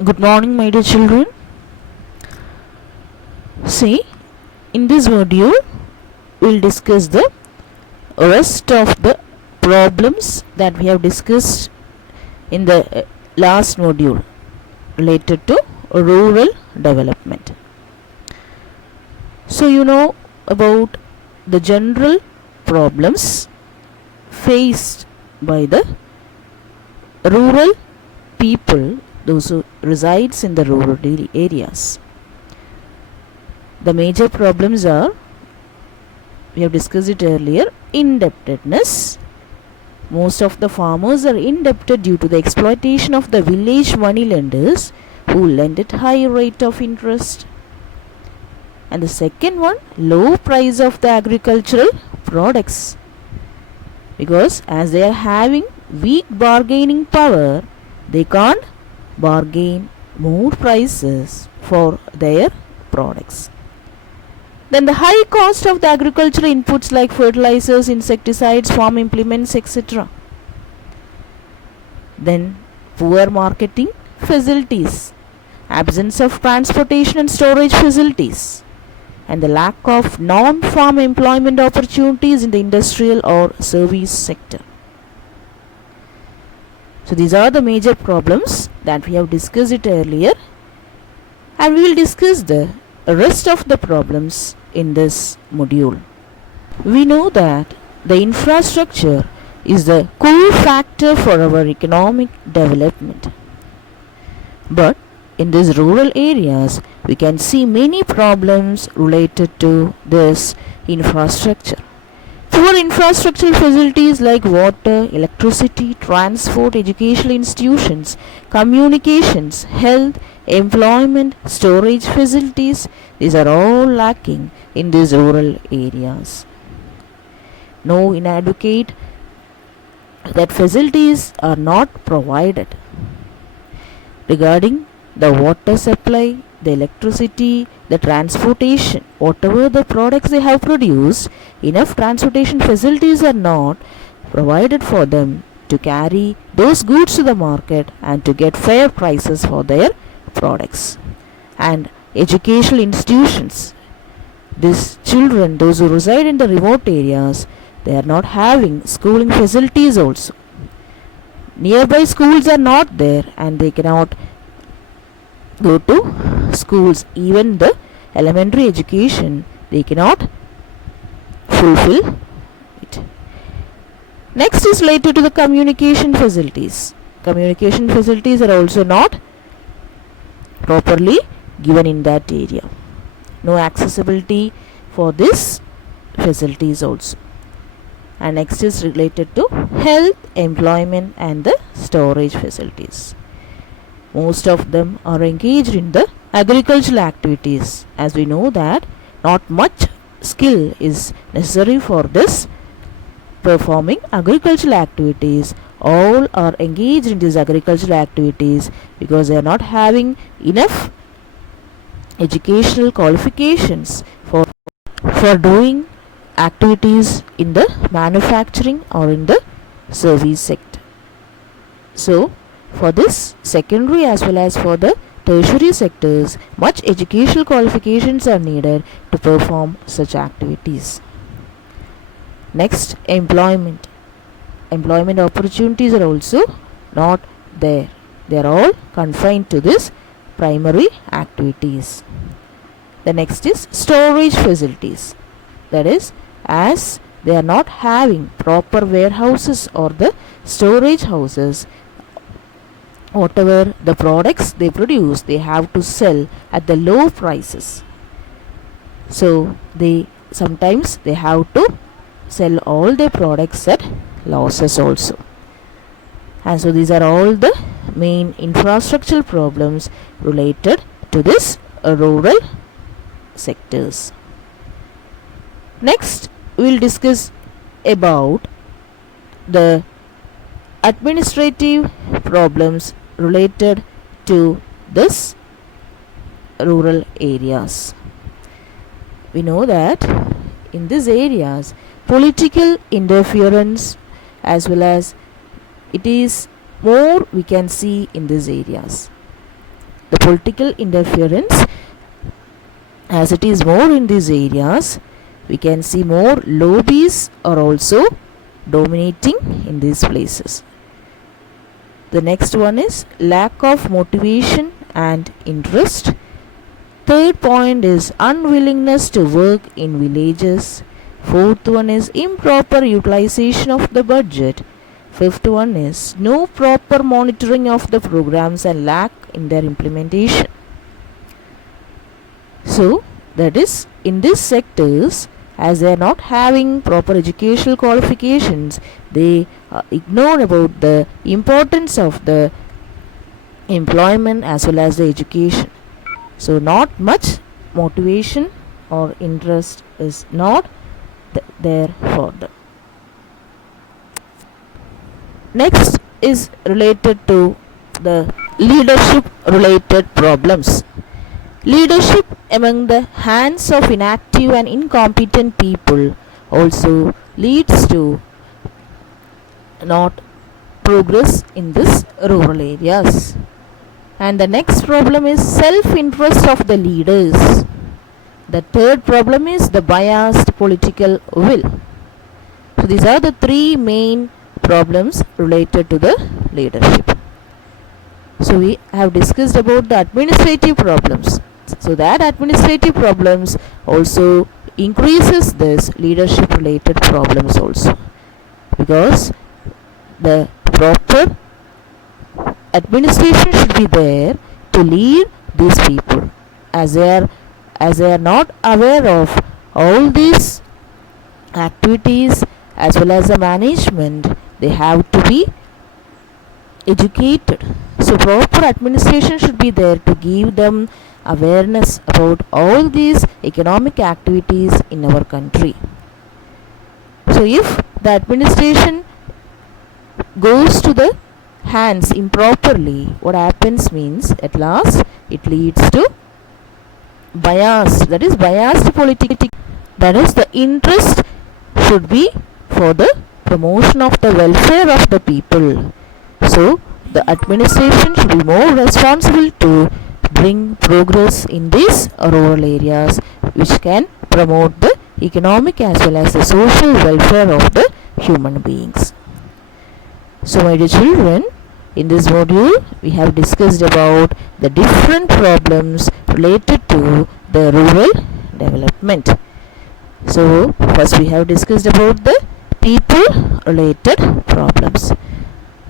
Good morning, my dear children. See, in this module, we'll discuss the rest of the problems that we have discussed in the last module related to rural development. So, you know about the general problems faced by the rural people, those who resides in the rural areas. The major problems are, we have discussed it earlier, indebtedness. Most of the farmers are indebted due to the exploitation of the village money lenders who lend at high rate of interest. And the second one, low price of the agricultural products, because as they are having weak bargaining power, they can't bargain more prices for their products. Then the high cost of the agricultural inputs like fertilizers, insecticides, farm implements, etc. Then poor marketing facilities, absence of transportation and storage facilities, and the lack of non-farm employment opportunities in the industrial or service sector. So these are the major problems that we have discussed it earlier, and we will discuss the rest of the problems in this module. We know that the infrastructure is the core factor for our economic development. But in these rural areas, we can see many problems related to this infrastructure. Poor infrastructural facilities like water, electricity, transport, educational institutions, communications, health, employment, storage facilities, these are all lacking in these rural areas. No inadequate that facilities are not provided. Regarding the water supply, the electricity, the transportation, whatever the products they have produced, enough transportation facilities are not provided for them to carry those goods to the market and to get fair prices for their products. And educational institutions, these children, those who reside in the remote areas, they are not having schooling facilities also. Nearby schools are not there and they cannot go to schools. Even the elementary education, they cannot fulfill it. Next is related to the communication facilities. Communication facilities are also not properly given in that area. No accessibility for this facilities also. And next is related to health, employment and the storage facilities. Most of them are engaged in the agricultural activities, as we know that not much skill is necessary for this performing agricultural activities. All are engaged in these agricultural activities because they are not having enough educational qualifications for doing activities in the manufacturing or in the service sector. So for this secondary as well as for the tertiary sectors, much educational qualifications are needed to perform such activities. Next, employment. Employment opportunities are also not there. They are all confined to this primary activities. The next is storage facilities. That is, as they are not having proper warehouses or the storage houses, whatever the products they produce, they have to sell at the low prices. So sometimes they have to sell all their products at losses also. And so these are all the main infrastructural problems related to this rural sectors. Next, we will discuss about the administrative problems related to this rural areas. We know that in these areas, political interference as well as it is more we can see in these areas. the political interference, as it is more in these areas, we can see more lobbies are also dominating in these places. The next one is lack of motivation and interest. Third point is unwillingness to work in villages. Fourth one is improper utilization of the budget. Fifth one is no proper monitoring of the programs and lack in their implementation. So that is, in these sectors, as they are not having proper educational qualifications, they ignore about the importance of the employment as well as the education. So not much motivation or interest is not there for them. Next is related to the leadership related problems. Leadership among the hands of inactive and incompetent people also leads to not progress in this rural areas. And the next problem is self-interest of the leaders. The third problem is the biased political will. So these are the three main problems related to the leadership. So we have discussed about the administrative problems. So that administrative problems also increases this leadership related problems also, because the proper administration should be there to lead these people, as they are not aware of all these activities as well as the management. They have to be educated. So proper administration should be there to give them awareness about all these economic activities in our country. So if the administration goes to the hands improperly, what happens means at last it leads to bias, that is biased politics. That is, the interest should be for the promotion of the welfare of the people. So the administration should be more responsible to bring progress in these rural areas, which can promote the economic as well as the social welfare of the human beings. So my dear children, in this module we have discussed about the different problems related to the rural development. So first we have discussed about the people related problems,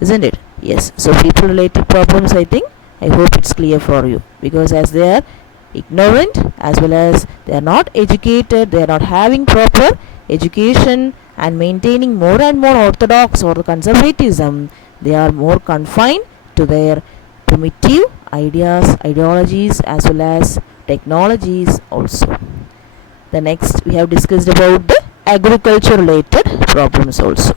isn't it? Yes. So people related problems, I hope it's clear for you, because as they are ignorant as well as they are not educated, they are not having proper education and maintaining more and more orthodox or conservatism, they are more confined to their primitive ideas, ideologies as well as technologies also. The next we have discussed about the agriculture related problems also,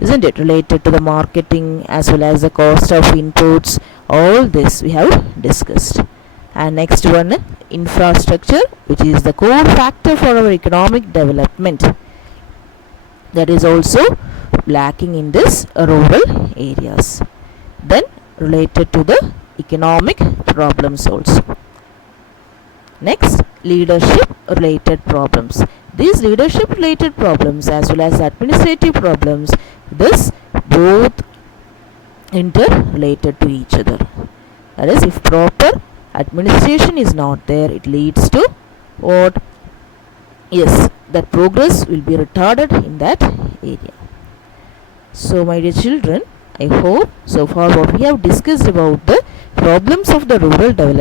isn't it? Related to the marketing as well as the cost of inputs, all this we have discussed. And next one, infrastructure, which is the core factor for our economic development, that is also lacking in this rural areas. Then related to the economic problems also. Next, leadership related problems. These leadership related problems as well as administrative problems, this both interrelated to each other. That is, if proper administration is not there, it leads to what? Yes, that progress will be retarded in that area. So my dear children, I hope so far what we have discussed about the problems of the rural development